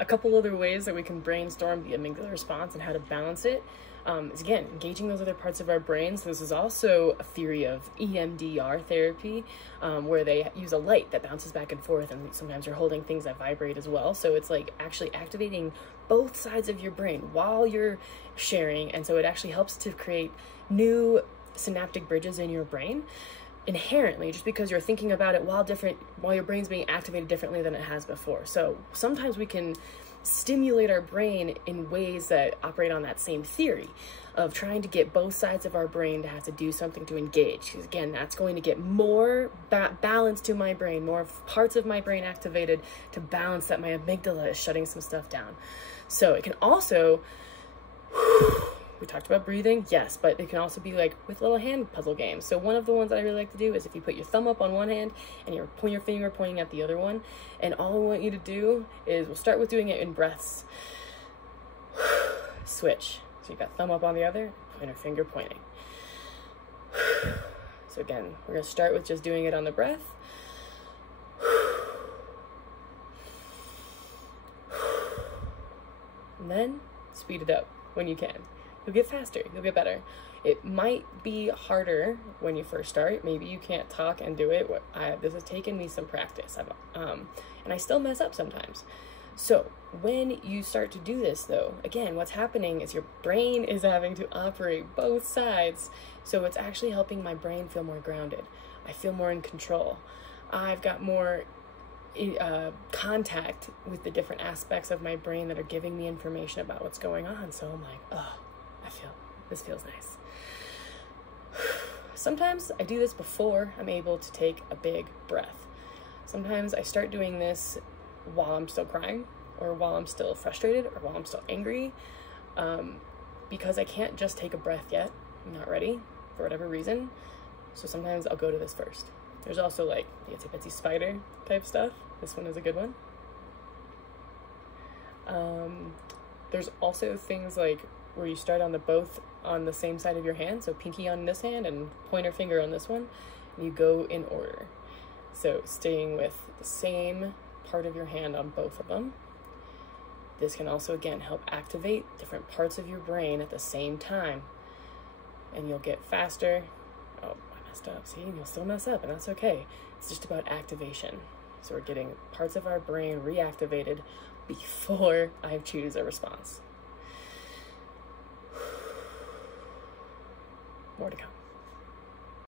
a couple other ways that we can brainstorm the amygdala response and how to balance it is, again, engaging those other parts of our brains. This is also a theory of EMDR therapy, where they use a light that bounces back and forth, and sometimes you're holding things that vibrate as well. So it's like actually activating both sides of your brain while you're sharing, and so it actually helps to create new synaptic bridges in your brain inherently, just because you're thinking about it while your brain's being activated differently than it has before. So sometimes we can stimulate our brain in ways that operate on that same theory of trying to get both sides of our brain to have to do something to engage, because again, that's going to get more balance to my brain, more parts of my brain activated to balance that my amygdala is shutting some stuff down. So it can also, we talked about breathing, yes, but it can also be like with little hand puzzle games. So one of the ones that I really like to do is if you put your thumb up on one hand and you point your finger pointing at the other one, and all I want you to do is, we'll start with doing it in breaths. Switch. So you got thumb up on the other, pointer finger pointing. So again, we're gonna start with just doing it on the breath. And then speed it up when you can. You'll get faster, you'll get better. It might be harder when you first start. Maybe you can't talk and do it. This has taken me some practice, and I still mess up sometimes. So when you start to do this though, again, what's happening is your brain is having to operate both sides. So it's actually helping my brain feel more grounded. I feel more in control. I've got more contact with the different aspects of my brain that are giving me information about what's going on. So I'm like, oh, this feels nice. Sometimes I do this before I'm able to take a big breath. Sometimes I start doing this while I'm still crying, or while I'm still frustrated, or while I'm still angry, because I can't just take a breath yet. I'm not ready for whatever reason. So sometimes I'll go to this first. There's also like the Itsy Bitsy Spider type stuff. This one is a good one. There's also things like where you start on both on the same side of your hand. So pinky on this hand and pointer finger on this one. And you go in order. So staying with the same part of your hand on both of them. This can also, again, help activate different parts of your brain at the same time. And you'll get faster. Oh, I messed up. See, you'll still mess up, and that's okay. It's just about activation. So we're getting parts of our brain reactivated before I choose a response. More to come.